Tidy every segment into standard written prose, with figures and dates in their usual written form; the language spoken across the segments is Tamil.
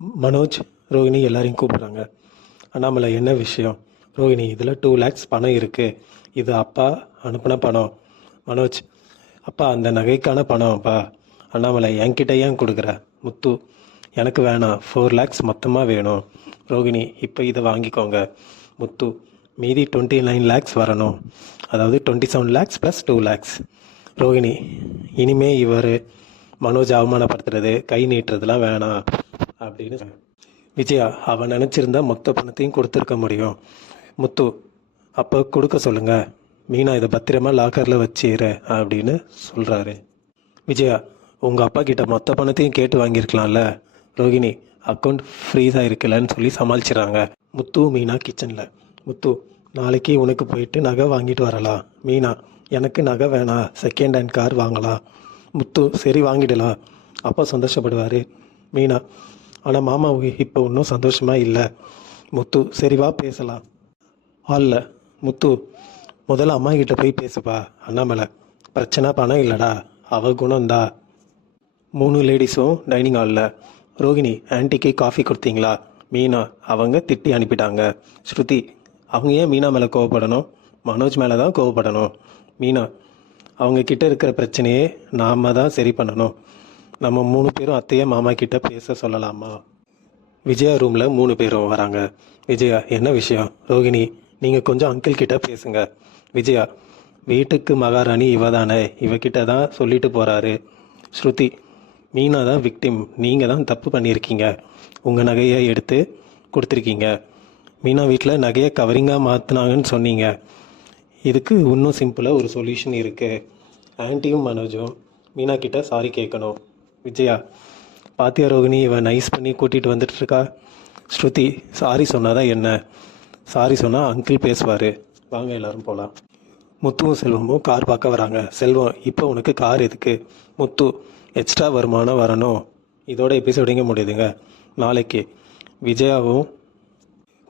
மனோஜ், ரோகிணி எல்லாரையும் கூப்பிட்றாங்க. அண்ணாமலை, என்ன விஷயம்? ரோகிணி, இதில் 2 lakhs பணம் இருக்குது. இது அப்பா அனுப்பின பணம். மனோஜ், அப்பா அந்த நகைக்கான பணம் அப்பா. அண்ணாமலை, என்கிட்ட ஏன் கொடுக்குற? முத்து, எனக்கு வேணாம், 4 lakhs மொத்தமாக வேணும். ரோகிணி, இப்போ இதை வாங்கிக்கோங்க. முத்து, மீதி 29 lakhs வரணும். அதாவது 27 lakhs + 2 lakhs. ரோகிணி, இனிமே இவர் மனோஜ் அவமானப்படுத்துறது, கை நீட்டுறதுலாம் வேணாம் அப்படின்னு. விஜயா, அவன் நினச்சிருந்தா மொத்த பணத்தையும் கொடுத்துருக்க முடியும். முத்து, அப்போ கொடுக்க சொல்லுங்க. மீனா, இதை பத்திரமா லாக்கரில் வச்சிரு அப்படின்னு சொல்கிறாரு. விஜயா, உங்கள் அப்பா கிட்ட மொத்த பணத்தையும் கேட்டு வாங்கியிருக்கலாம்ல. ரோகிணி, அக்கௌண்ட் ஃப்ரீஸாக இருக்கலன்னு சொல்லி சமாளிச்சிடறாங்க. முத்து, மீனா கிச்சனில். முத்து, நாளைக்கு உனக்கு போயிட்டு நகை வாங்கிட்டு வரலாம். மீனா, எனக்கு நகை வேணாம், செகண்ட் ஹேண்ட் கார் வாங்கலாம். முத்து, சரி வாங்கிடலாம், அப்பா சந்தோஷப்படுவார். மீனா, ஆனால் மாமா இப்போ இன்னும் சந்தோஷமாக இல்லை. முத்து, சரி வா பேசலாம். ஹாலில். முத்து, முதல்ல அம்மா கிட்ட போய் பேசுப்பா. அண்ணாமலை, பிரச்சனை பணம் இல்லைடா, அவ குணம்தா. 3 லேடிஸும் டைனிங் ஹாலில். ரோகிணி, ஆன்ட்டிக்கு காஃபி கொடுத்தீங்களா? மீனா, அவங்க திட்டி அனுப்பிட்டாங்க. ஸ்ருதி, அவங்க ஏன் மீனா மேலே கோவப்படணும்? மனோஜ் மேலே தான் கோவப்படணும். மீனா, அவங்க கிட்ட இருக்கிற பிரச்சனையே நாம தான் சரி பண்ணணும். நம்ம 3 பேரும் அத்தையை மாமா கிட்ட பேச சொல்லலாமா? விஜயா ரூமில் 3 பேரும் வராங்க. விஜயா, என்ன விஷயம்? ரோகிணி, நீங்கள் கொஞ்சம் அங்கிள் கிட்ட பேசுங்க. விஜயா, வீட்டுக்கு மகாராணி இவ தானே, இவகிட்ட தான் சொல்லிட்டு போகிறாரு. ஸ்ருதி, மீனா தான் விக்டிம், நீங்கள் தான் தப்பு பண்ணியிருக்கீங்க. உங்கள் நகையை எடுத்து கொடுத்துருக்கீங்க. மீனா வீட்டில் நகையை கவரிங்காக மாற்றினாங்கன்னு சொன்னீங்க. இதுக்கு இன்னும் சிம்பிளாக ஒரு சொல்யூஷன் இருக்குது. ஆன்ட்டியும் மனோஜும் மீனா கிட்ட சாரி கேட்கணும். விஜயா, பாத்தியா ரோகிணி, இவன் நைஸ் பண்ணி கூட்டிகிட்டு வந்துட்டுருக்கா. ஸ்ருதி, சாரி சொன்னாதான் என்ன? சாரி சொன்னால் அங்கிள் பேசுவார். வாங்க எல்லாரும் போகலாம். முத்துவும் செல்வமும் கார் பார்க்க வராங்க. செல்வம், இப்போ உனக்கு கார் எதுக்கு? முத்து, எக்ஸ்ட்ரா வருமானம் வரணும். இதோட எபிசோடிங்க முடியுதுங்க. நாளைக்கு விஜயாவும்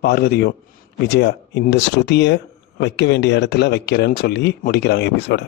பார்வதியும், விஜயா இந்த ஸ்ருதியை வைக்க வேண்டிய இடத்துல வைக்கிறேன்னு சொல்லி முடிக்கிறாங்க எபிசோடை.